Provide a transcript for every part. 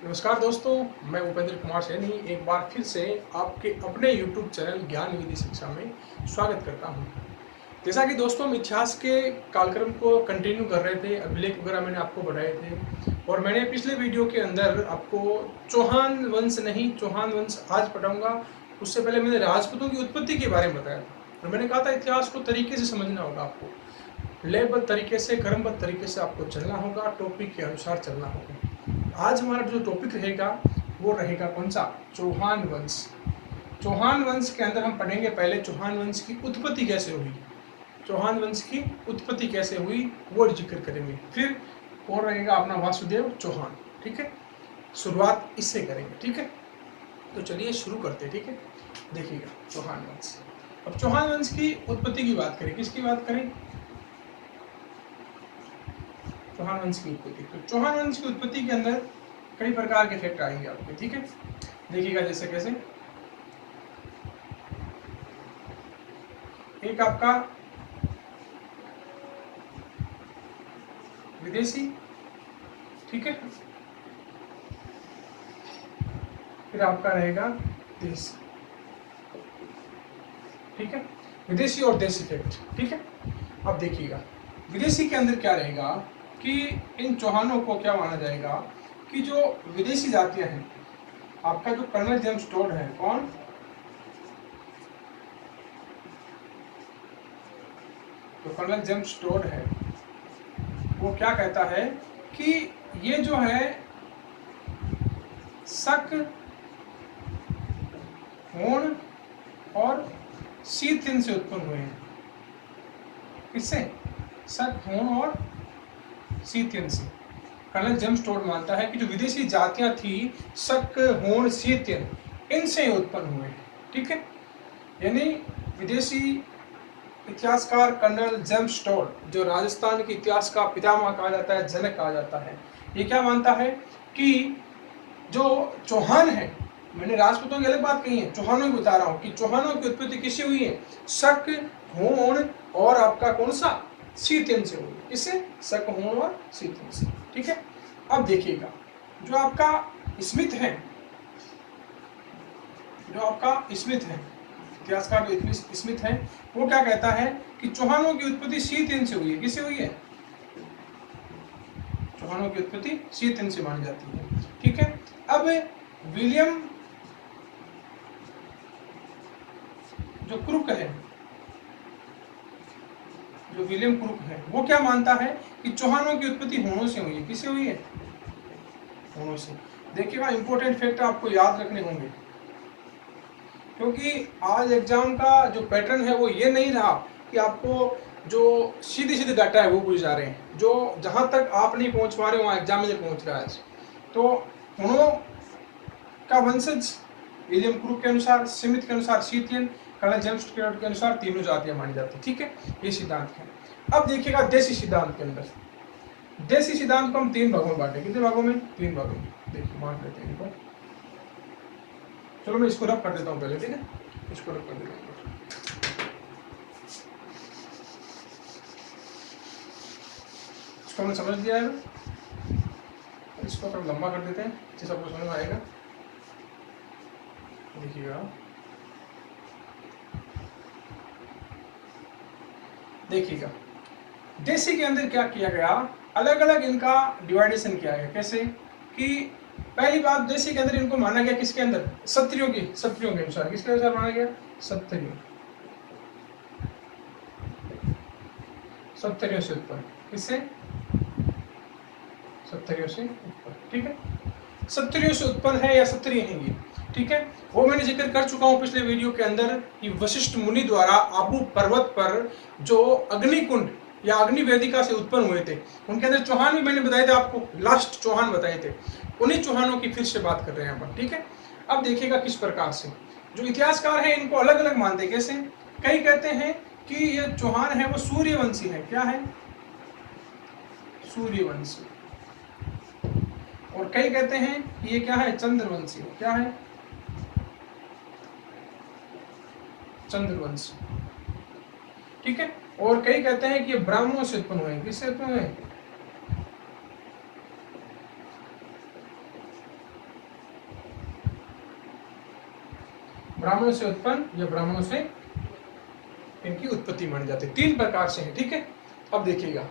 नमस्कार दोस्तों, मैं उपेंद्र कुमार सैनी एक बार फिर से आपके अपने YouTube चैनल ज्ञान विधि शिक्षा में स्वागत करता हूं। जैसा कि दोस्तों हम इतिहास के कालक्रम को कंटिन्यू कर रहे थे, अभिलेख वगैरह मैंने आपको बताए थे और मैंने पिछले वीडियो के अंदर आपको चौहान वंश नहीं चौहान वंश आज पढ़ाऊंगा। उससे पहले मैंने राजपूतों की उत्पत्ति के बारे में बताया था और मैंने कहा था इतिहास को तरीके से समझना होगा, आपको लयबद्ध तरीके से, क्रमबद्ध तरीके से आपको चलना होगा, टॉपिक के अनुसार चलना होगा। आज हमारा जो टॉपिक रहेगा वो रहेगा कौन सा? चौहान वंश। चौहान वंश के अंदर हम पढ़ेंगे पहले चौहान वंश की उत्पत्ति कैसे हुई, चौहान वंश की उत्पत्ति कैसे हुई वो जिक्र करेंगे। फिर और रहेगा अपना वासुदेव चौहान। ठीक है, शुरुआत इससे करेंगे। ठीक है, तो चलिए शुरू करते हैं। ठीक है, देखिएगा चौहान वंश। अब चौहान वंश की उत्पत्ति की बात करें, किसकी बात करें? चौहान वंश की उत्पत्ति। तो चौहान वंश की उत्पत्ति के अंदर कई प्रकार के फैक्ट आएंगे आपके। ठीक है, देखिएगा जैसे कैसे। एक आपका विदेशी, ठीक है, फिर आपका रहेगा देशी। ठीक है, विदेशी और देशी फैक्ट। ठीक है, अब देखिएगा विदेशी के अंदर क्या रहेगा कि इन चौहानों को क्या माना जाएगा कि जो विदेशी जातियां हैं, आपका जो कर्नल जेम्स टोड है, कौन? जो कर्नल जेम्स टोड है वो क्या कहता है कि ये जो है शक, होण और शीतयन से उत्पन्न हुए हैं। किससे? शक, होण और शीतयन से। कर्नल जेम्स टोड मानता है कि जो विदेशी जातियां थी, शक, होण, शीतयन, इनसे उत्पन्न हुए। ठीक है, यानी विदेशी इतिहासकार कर्नल जेम्स टोड, जो राजस्थान के इतिहास का पितामह कहा जाता है, जनक कहा जाता है, ये क्या मानता है कि जो चौहान है, मैंने राजपूतों की अलग बात कही है, चौहानों की बता रहा हूं कि चौहानों की उत्पत्ति किससे हुई है? शक, होण और आपका कौन सा? शीतयन से हुई। किससे? शक, होण और शीतयन से। ठीक है, अब देखिएगा जो आपका स्मिथ है, जो आपका स्मिथ है, इतिहासकार जो स्मिथ है, वो क्या कहता है कि चौहानों की उत्पत्ति शीतयन से हुई है। किससे हुई है? चौहानों की उत्पत्ति शीतयन से मानी जाती है। ठीक है, अब विलियम जो क्रुक है, जो विलियम क्रुक है, वो क्या मानता है कि चौहानों की उत्पत्ति होणों से हुई है। किससे हुई है? होणों से। देखिएगा इंपॉर्टेंट फैक्ट आपको याद रखने होंगे, क्योंकि आज एग्जाम का जो पैटर्न है वो ये नहीं रहा कि आपको जो सीधी सीधी डाटा है वो पूछ जा रहे हैं, जो जहां तक आप नहीं पहुंच पा रहे वहां एग्जामिनर पहुंच रहा है। तो होणों का वंशज विलियम क्रुक के अनुसार, स्मिथ के अनुसार शीतयन, कर्नल जेम्स टोड के अनुसार तीनों जातियां मानी जाती है। ठीक है, ये सिद्धांत है। अब देखिएगा देशी सिद्धांत के अंदर, देशी सिद्धांत को हम तीन भागों में बांटे। कितने भागों में? तीन भागों में। देखिए बांट लेते हैं इनको। चलो मैं इसको रब कर देता हूँ पहले। ठीक है, इसको रब कर देता हूँ। इसको हमने समझ लिया है, इसको थोड़ा लंबा कर देते हैं जिससे सबको समझ में आएगा। देखिएगा, देखिएगा देशी के अंदर क्या किया गया, अलग अलग इनका डिवाइडेशन किया गया। कैसे कि पहली बात, देशी के अंदर इनको माना गया किसके अंदर? क्षत्रियों की, क्षत्रियों के अनुसार। किसके अनुसार माना गया? क्षत्रियों, क्षत्रियों से उत्पन्न। किससे? क्षत्रियों से उत्पन्न। ठीक है, क्षत्रियों से उत्पन्न है या क्षत्रिय हैं ये। ठीक है, वो मैंने जिक्र कर चुका हूं पिछले वीडियो के अंदर कि वशिष्ठ मुनि द्वारा आबू पर्वत पर जो अग्निकुंड या अग्नि वेदिका से उत्पन्न हुए थे, उनके अंदर चौहान भी मैंने बताए थे आपको, लास्ट चौहान बताए थे, उन्हीं चौहानों की फिर से बात कर रहे हैं अपन। ठीक है, अब देखिएगा किस प्रकार से जो इतिहासकार है इनको अलग अलग मानते। कैसे? कई कहते हैं कि ये चौहान है वो सूर्यवंशी है। क्या है? सूर्यवंशी। और कई कहते हैं कि ये क्या है? चंद्रवंशी। क्या है? चंद्रवंशी। ठीक है, और कई कहते हैं कि ये ब्राह्मणों से उत्पन्न हुए। किससे उत्पन्न हुए? ब्राह्मणों से उत्पन्न या ब्राह्मणों से इनकी उत्पत्ति मानी जाती है। 3 प्रकार से है, ठीक है। अब देखिएगा,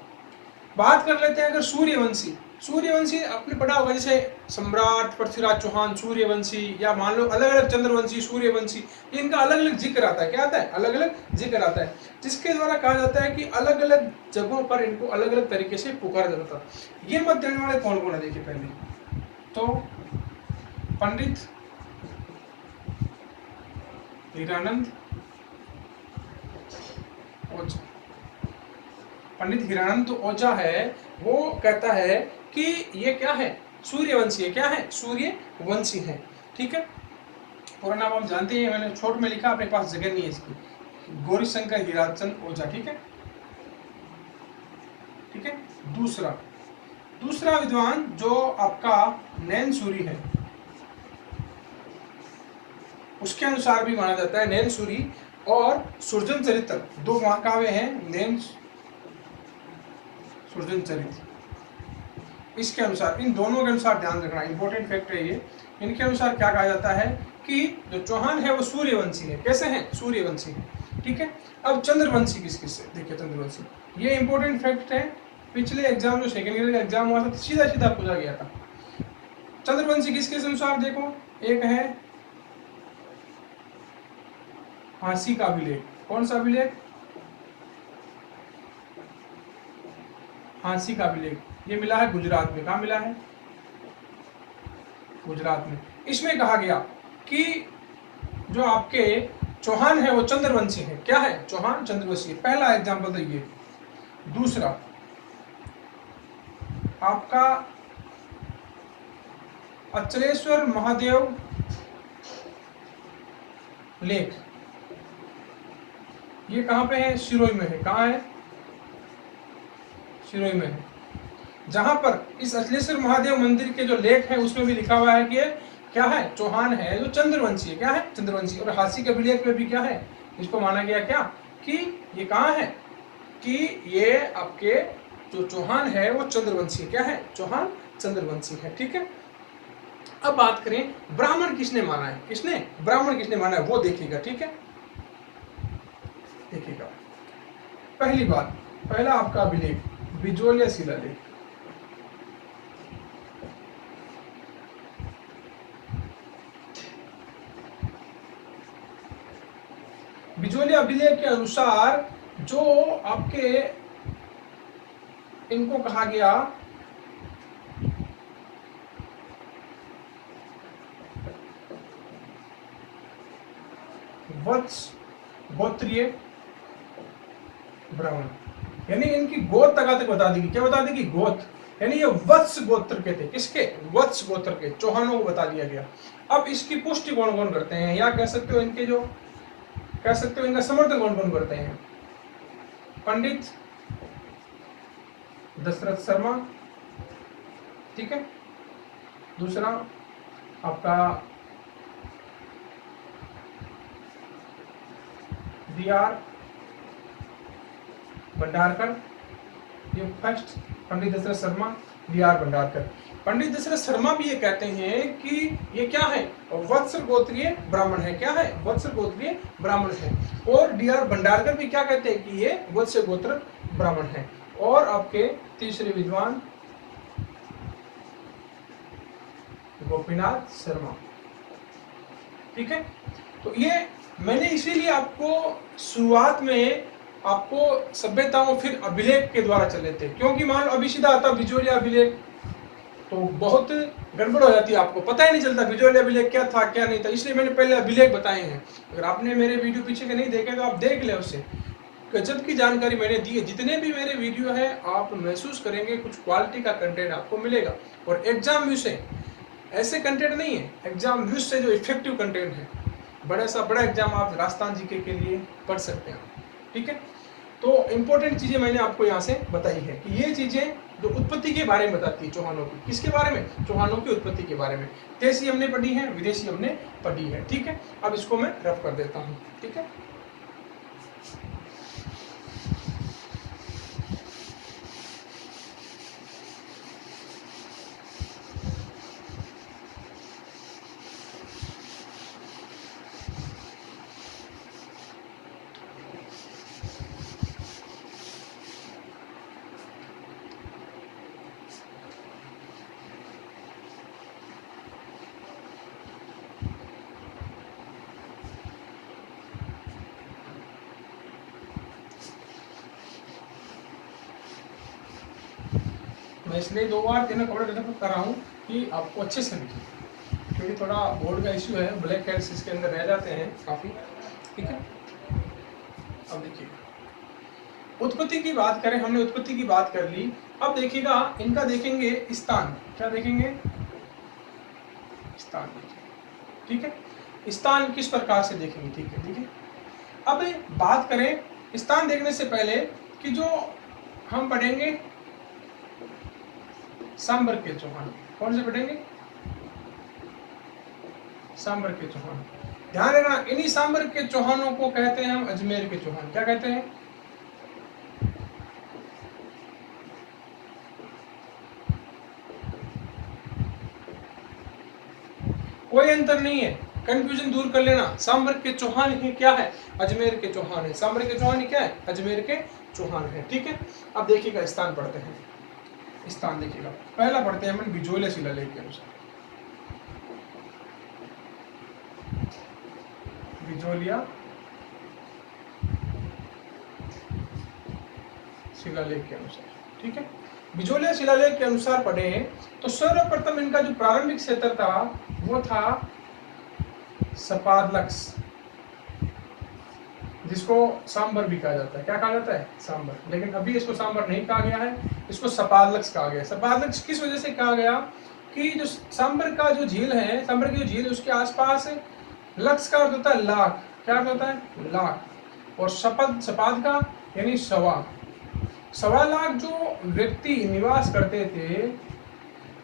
बात कर लेते हैं अगर सूर्यवंशी। सूर्यवंशी आपने पढ़ा होगा, जैसे सम्राट पृथ्वीराज चौहान सूर्यवंशी, या मान लो अलग अलग चंद्रवंशी, सूर्यवंशी, इनका अलग अलग जिक्र आता है। क्या आता है? अलग अलग जिक्र आता है, जिसके द्वारा कहा जाता है कि अलग अलग जगहों पर इनको अलग अलग तरीके से पुकारा जाता था। ये मत देने वाले कौन कौन है? देखिए पहले तो पंडित हीरानंद ओझा। पंडित हीरानंद ओझा है, वो कहता है कि ये क्या है? सूर्यवंशी है। क्या है? सूर्यवंशी है, ठीक है। पूरा नाम आप जानते हैं, मैंने छोट में लिखा, अपने पास जगह नहीं है इसकी। गौरीशंकर हीराचंद ओझा, ठीक है, ठीक है। दूसरा विद्वान जो आपका नैन सूरी है, उसके अनुसार भी माना जाता है नैन सूरी और सुरजन चरित्र, 2 महाकाव्य हैं, नैन सुरजन चरित्र। इसके अनुसार, इन दोनों के अनुसार ध्यान रखना, इंपॉर्टेंट फैक्ट है ये। इनके अनुसार क्या कहा जाता है कि जो चौहान है वो सूर्यवंशी है। कैसे हैं? सूर्यवंशी, ठीक है। अब चंद्रवंशी किस किस से? देखिए चंद्रवंशी, ये इंपॉर्टेंट फैक्ट है, पिछले एग्जाम जो सेकेंड ईयर का एग्जाम हुआ था सीधा पूछा गया था। चंद्रवंशी किस किस अनुसार? देखो, एक है हांसी का अभिलेख। कौन सा अभिलेख? हांसी का अभिलेख। ये मिला है गुजरात में। कहाँ मिला है? गुजरात में। इसमें कहा गया कि जो आपके चौहान है वो चंद्रवंशी है। क्या है? चौहान चंद्रवंशी। पहला एग्जाम्पल तो ये। दूसरा आपका अचलेश्वर महादेव लेक, ये कहाँ पे है? सिरोही में है। कहाँ है? सिरोही में है। जहां पर इस अचलेश्वर महादेव मंदिर के जो लेख है उसमें भी लिखा हुआ है कि क्या है? चौहान है जो चंद्रवंशी है। क्या है? चंद्रवंशी। और हांसी के अभिलेख में भी क्या है? इसको माना गया क्या कि ये कहाँ है? कि ये आपके जो चौहान है वो चंद्रवंशी। क्या है? चौहान चंद्रवंशी है, ठीक है। अब बात करें ब्राह्मण किसने माना है? किसने? ब्राह्मण किसने माना है वो देखिएगा, ठीक है। देखिएगा, पहली बात, पहला आपका अभिलेख बिजोलिया शिलालेख। बिजोलिया अभिलेख के अनुसार जो आपके इनको कहा गया वत्स गोत्रीय ब्राह्मण, यानी इनकी गोत तक बता देगी। क्या बता देगी? गोत। यानी ये वत्स गोत्र के थे। किसके? वत्स गोत्र के। चौहानों को बता दिया गया। अब इसकी पुष्टि कौन कौन करते हैं, या कह सकते हो इनके जो कह सकते हो इनका समर्थन कौन कौन करते हैं? पंडित दशरथ शर्मा, ठीक है। दूसरा आपका D.R. भंडारकर, ये फर्स्ट पंडित दशरथ शर्मा, D.R. भंडारकर। पंडित दशरथ शर्मा भी ये कहते हैं कि ये क्या है? वत्सल गोत्रीय ब्राह्मण है। क्या है? वत्सल गोत्रीय ब्राह्मण है। और D.R. भंडारकर भी क्या कहते हैं कि ये वत्स्य गोत्र ब्राह्मण है। और आपके तीसरे विद्वान गोपीनाथ शर्मा, ठीक है। तो ये मैंने इसीलिए आपको शुरुआत में आपको सभ्यताओं फिर अभिलेख के द्वारा चले थे, क्योंकि मान लो अभी सीधा आता बिजोलिया अभिलेख तो बहुत गड़बड़ हो जाती है, आपको पता ही नहीं चलता बिजोलिया अभिलेख क्या था क्या नहीं था। इसलिए मैंने पहले अभिलेख बताए हैं। अगर आपने मेरे वीडियो पीछे के नहीं देखे तो आप देख ले, उससे गजब की जानकारी मैंने दी है। जितने भी मेरे वीडियो है आप महसूस करेंगे कुछ क्वालिटी का कंटेंट आपको मिलेगा। और एग्जाम व्यू से ऐसे कंटेंट नहीं है, एग्जाम व्यू से जो इफेक्टिव कंटेंट है, बड़ा सा बड़ा एग्जाम आप राजस्थान जीके के लिए पढ़ सकते हैं, ठीक है। तो इंपॉर्टेंट चीजें मैंने आपको यहाँ से बताई है कि ये चीजें जो उत्पत्ति के बारे में बताती है चौहानों की। किसके बारे में? चौहानों की उत्पत्ति के बारे में। देशी हमने पढ़ी है, विदेशी हमने पढ़ी है, ठीक है। अब इसको मैं रफ कर देता हूँ, ठीक है। मैं इसलिए 2 बार 3 कपड़े रेफर कर रहा हूँ कि आपको अच्छे से दिखे, क्योंकि थोड़ा बोर्ड का इश्यू है, ब्लैक हेड्स इसके अंदर रह जाते हैं काफ़ी। ठीक है, अब देखिए उत्पत्ति की बात करें, हमने उत्पत्ति की बात कर ली। अब देखिएगा इनका देखेंगे स्थान, क्या देखेंगे, स्थान देखेंगे। ठीक है, स्थान किस प्रकार से देखेंगे, ठीक है, ठीक है। अब बात करें स्थान देखने से पहले कि जो हम पढ़ेंगे सांबर के चौहान, कौन से पढ़ेंगे, सांबर के चौहान। ध्यान रखना, इन्हीं सांबर के चौहानों को कहते हैं हम अजमेर के चौहान। क्या कहते हैं, कोई अंतर नहीं है, कंफ्यूजन दूर कर लेना। सांबर के चौहान ही क्या है, अजमेर के चौहान है। सांबर के चौहान ही क्या है, अजमेर के चौहान है। ठीक है, अब देखिएगा स्थान पढ़ते हैं। स्थान देखिएगा, पहला पढ़ते हैं हम बिजोलिया शिलालेख के अनुसार। बिजोलिया शिलालेख के अनुसार, ठीक है, बिजोलिया शिलालेख के अनुसार पढ़े तो सर्वप्रथम इनका जो प्रारंभिक क्षेत्र था वो था सपादलक्स, जिसको सांबर भी कहा जाता है। क्या कहा जाता है, सांबर, लेकिन अभी इसको सांबर नहीं कहा गया है, इसको सपादलक्स कहा गया। सपादलक्स किस वजह से कहा गया कि जो सांबर का जो झील है, सांबर की जो झील है उसके आसपास लक्स का अर्थ होता है लाख। क्या अर्थ होता है, लाख, और सपाद का यानी 1.25 लाख जो व्यक्ति निवास करते थे,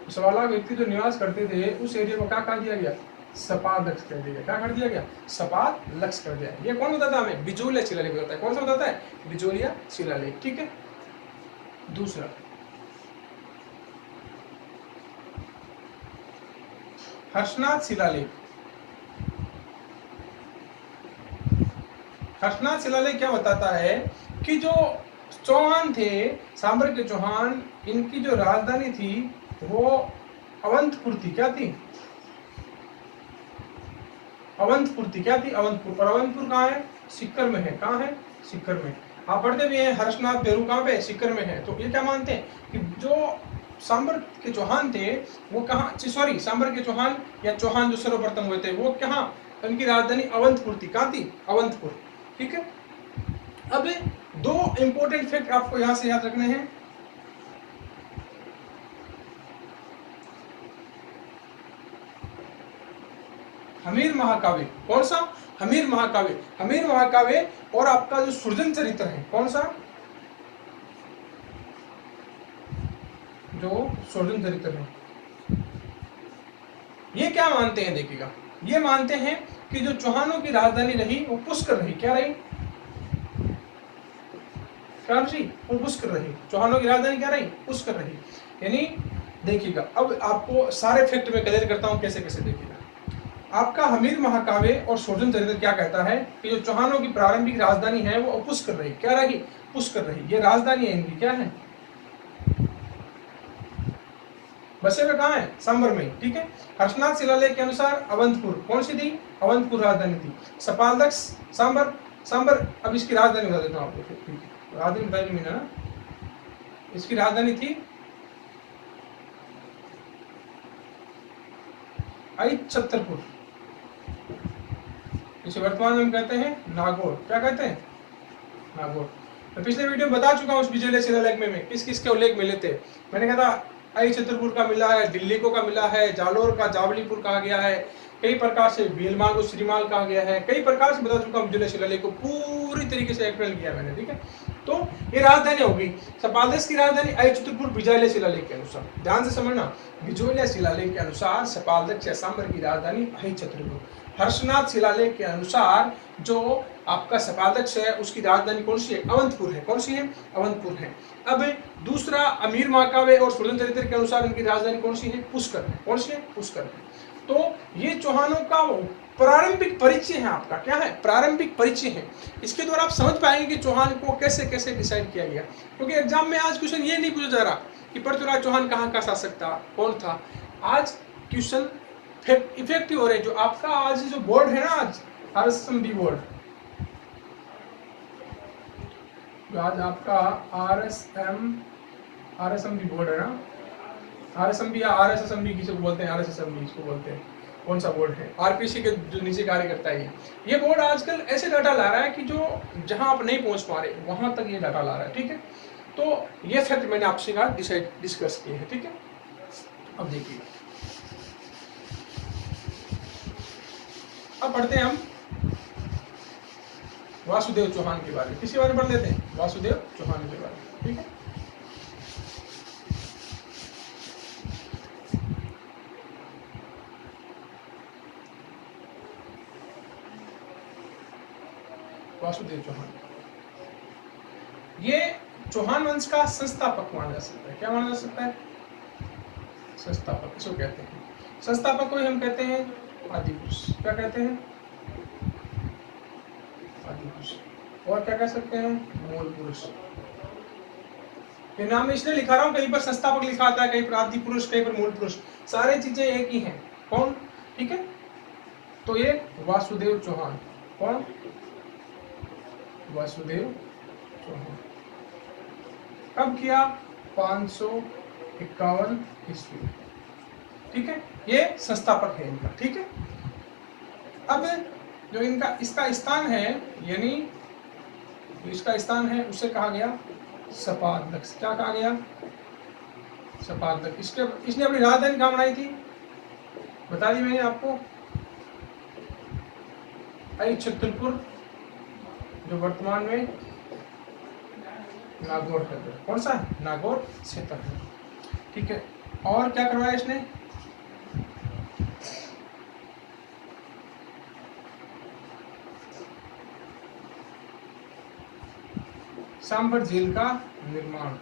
1.25 लाख व्यक्ति जो निवास करते थे उस एरिया को क्या कहा दिया गया, सपादलक्स कर दिया गया। क्या कर दिया गया, सपादलक्स कर दिया। ये कौन बताता है हमें, बिजोलिया शिलालेख बताता है। कौन सा बताता है, बिजोलिया शिलालेख। ठीक है, दूसरा हर्षनाथ शिलालेख। हर्षनाथ शिलालेख क्या बताता है कि जो चौहान थे, सांबर के चौहान, इनकी जो राजधानी थी वो अवंतपुर थी। क्या थी, अवंतपुर थी। क्या थी, अवंतपुर। और अवंतपुर कहाँ है, सीकर में है। कहाँ है, सीकर में। आप पढ़ते भी हैं हर्षनाथ पेरू कहाँ पे, सीकर में है। तो ये क्या मानते हैं कि जो सांबर के चौहान थे वो कहाँ, सॉरी सांबर के चौहान या चौहान जो सर्वप्रथम हुए थे वो कहाँ, उनकी राजधानी अवंतपुर थी। कहाँ थी, अवंतपुर। ठीक है, अब 2 इंपॉर्टेंट फैक्ट आपको यहां से याद रखने हैं। हमीर महाकाव्य, कौन सा, हमीर महाकाव्य। हमीर महाकाव्य और आपका जो सृजन चरित्र है, कौन सा, जो सृजन चरित्र है, ये क्या मानते हैं, देखिएगा, ये मानते हैं कि जो चौहानों की राजधानी रही वो पुष्कर रही। क्या रही, वो पुष्कर रही। चौहानों की राजधानी क्या रही, पुष्कर रही। यानी देखिएगा, अब आपको सारे फैक्ट में क्लियर करता हूं कैसे कैसे। देखिएगा, आपका हमीर महाकाव्य और सृजन चरित्र क्या कहता है कि जो चौहानों की प्रारंभिक राजधानी है वो पुष्कर रही। क्या रही, पुष्कर रही। ये राजधानी है इनकी, क्या है, बसे हुए कहाँ है, सांबर में। ठीक है, हर्षनाथ शिलालेख के अनुसार अवंतपुर कौन सी थी, अवंतपुर राजधानी थी। सपादलक्स सांबर, सांबर, अब इसकी राजधानी बता देता हूँ आपको। ठीक है, राजधानी बताई मैंने ना, इसकी राजधानी थी छतरपुर, इसे वर्तमान में हम कहते हैं नागौर। क्या कहते हैं, नागौर। मैं पिछले वीडियो में बता चुका हूँ उस बिजोलिया शिलालेख में किस किस के उल्लेख मिले थे। मैंने कहा था आई छतरपुर का मिला है, दिल्ली को का मिला है, जालोर का जावलीपुर कहा गया है, कई प्रकार से भीलमाल को श्रीमाल कहा गया है, कई प्रकार से बता चुका हूँ बिजोलिया शिलालेख को पूरी तरीके से एक्सप्लेन किया मैंने। ठीक है, तो ये राजधानी होगी। सपादलक्स की राजधानी आई छतरपुर बिजोलिया शिलालेख के अनुसार। ध्यान से समझना, बिजोलिया शिलालेख के अनुसार सपादलक्स या सांबर की राजधानी आई छतरपुर। हर्षनाथ शिलालेख के अनुसार जो आपका सपादलक्स है उसकी राजधानी कौन सी है, अवंतपुर है। कौन सी है, अवंतपुर है। अब दूसरा अमीर महाकाव्य और सृजन चरित्र के अनुसार इनकी राजधानी कौन सी है, पुष्कर है। कौन सी है, पुष्कर है। तो ये चौहानों का प्रारंभिक परिचय है। आपका क्या है, प्रारंभिक परिचय है। इसके द्वारा आप समझ पाएंगे कि चौहान को कैसे कैसे डिसाइड किया गया। क्योंकि एग्जाम में आज क्वेश्चन ये नहीं पूछा जा रहा कि पृथ्वीराज चौहान कहाँ का शासक था, कौन था। आज क्वेश्चन इफेक्टिव हो रहे। जो आपका आज जो बोर्ड है ना, आज RSMB बोर्ड, जो आज आपका RSMB बोर्ड है ना, RSMB या RSSMB किसी को बोलते हैं, RSSMB इसको बोलते हैं। कौन सा बोर्ड है? RPC के जो नीचे कार्य करता है ये बोर्ड आजकल ऐसे डाटा ला रहा है कि जो जहां आप नहीं पहुंच पा रहे वहां तक ये डाटा ला रहा है, ठीक है। तो ये फैक्ट मैंने आपसे डिस्कस किए हैं, ठीक है। अब देखिए, अब पढ़ते हैं हम वासुदेव चौहान के बारे में। किसी बारे में पढ़ लेते हैं? वासुदेव चौहान के बारे में, ठीक है। वासुदेव चौहान, ये चौहान वंश का संस्थापक माना जा सकता है। क्या माना जा सकता है? संस्थापक इसको कहते हैं। संस्थापक को हम कहते हैं आदि पुरुष। क्या कहते हैं? आदि पुरुष। और क्या कह सकते हैं? मूल पुरुष। ये नाम इसलिए लिखा रहा हूं, कहीं पर संस्थापक लिखा आता है, कहीं पर आदि पुरुष, कहीं पर मूल पुरुष, सारी चीजें एक ही हैं। कौन? ठीक है। तो ये वासुदेव चौहान, कौन? वासुदेव चौहान। कब किया? 551 ईस्वी, ठीक है। ये संस्थापक है इनका, ठीक है। अब जो इनका इसका स्थान है, यानी इसका स्थान है, उसे कहा गया सपादक। क्या कहा गया? सपादक। इसने अपनी राजधानी कहाँ बनाई थी? बता दी मैंने आपको, छतरपुर, जो वर्तमान में नागौर है। कौन सा? नागौर क्षेत्र है, ठीक है। और क्या करवाया इसने? सांभर झील का निर्माण।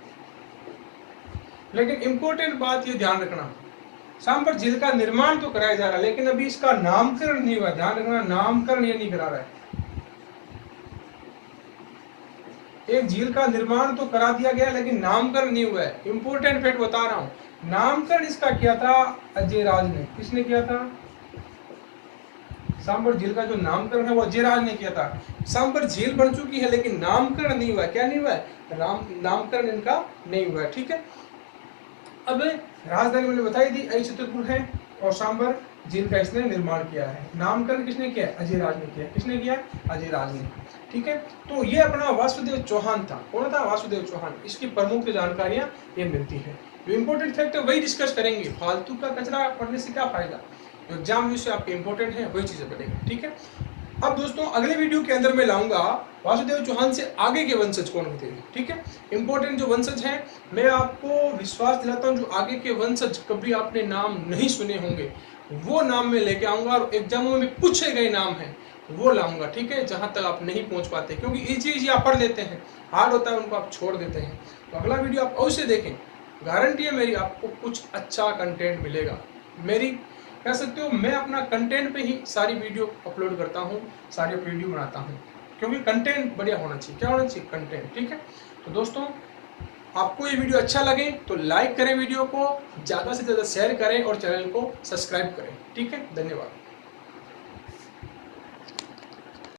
लेकिन इंपॉर्टेंट बात ये ध्यान रखना, सांभर झील का निर्माण तो कराया जा रहा है, लेकिन अभी इसका नामकरण नहीं हुआ। ध्यान रखना, नामकरण ये नहीं करा रहा है। एक झील का निर्माण तो करा दिया गया, लेकिन नामकरण नहीं हुआ है। इंपॉर्टेंट फैक्ट बता रहा हूं। नामकरण इसका किया था अजय राज ने। किसने किया था? सांभर झील का जो नामकरण है वो अजय राज ने किया था। सांभर झील बन चुकी है, लेकिन नामकरण नहीं हुआ। क्या नहीं हुआ है? नामकरण इनका नहीं हुआ है, ठीक है। अब राजधानी मैंने बताई दी, छतरपुर है, और सांभर झील का इसने निर्माण किया है। नामकरण किसने किया? अजय राज ने किया। किसने किया? अजय राज ने, ठीक है। तो ये अपना वासुदेव चौहान था। कौन था? वासुदेव चौहान। इसकी प्रमुख जानकारियां ये मिलती है। जो इंपॉर्टेंट फैक्ट है वही डिस्कस करेंगे। फालतू का कचरा पढ़ने से क्या फायदा? जो एग्जाम में से आपके इंपॉर्टेंट है वही चीजें पढ़ेंगे, ठीक है। अब दोस्तों अगले वीडियो के अंदर मैं लाऊंगा वासुदेव चौहान से आगे के वंशज कौन होते हैं, ठीक है। इंपॉर्टेंट जो वंशज हैं, मैं आपको विश्वास दिलाता हूं, जो आगे के वंशज कभी आपने नाम नहीं सुने होंगे वो नाम मैं लेके आऊंगा, और एग्जामों में पूछे गए नाम हैं वो लाऊंगा, ठीक है। जहां तक आप नहीं पहुंच पाते, क्योंकि इजी आप पढ़ लेते हैं, हार्ड होता है उनको आप छोड़ देते हैं। तो अगला वीडियो आप अवश्य देखें, गारंटी है मेरी, आपको कुछ अच्छा कंटेंट मिलेगा। मेरी कह सकते हो, मैं अपना कंटेंट पे ही सारी वीडियो अपलोड करता हूँ, सारी वीडियो बनाता हूँ, क्योंकि कंटेंट बढ़िया होना चाहिए। क्या होना चाहिए? कंटेंट, ठीक है। तो दोस्तों आपको ये वीडियो अच्छा लगे तो लाइक करें, वीडियो को ज़्यादा से ज़्यादा शेयर करें और चैनल को सब्सक्राइब करें, ठीक है। धन्यवाद।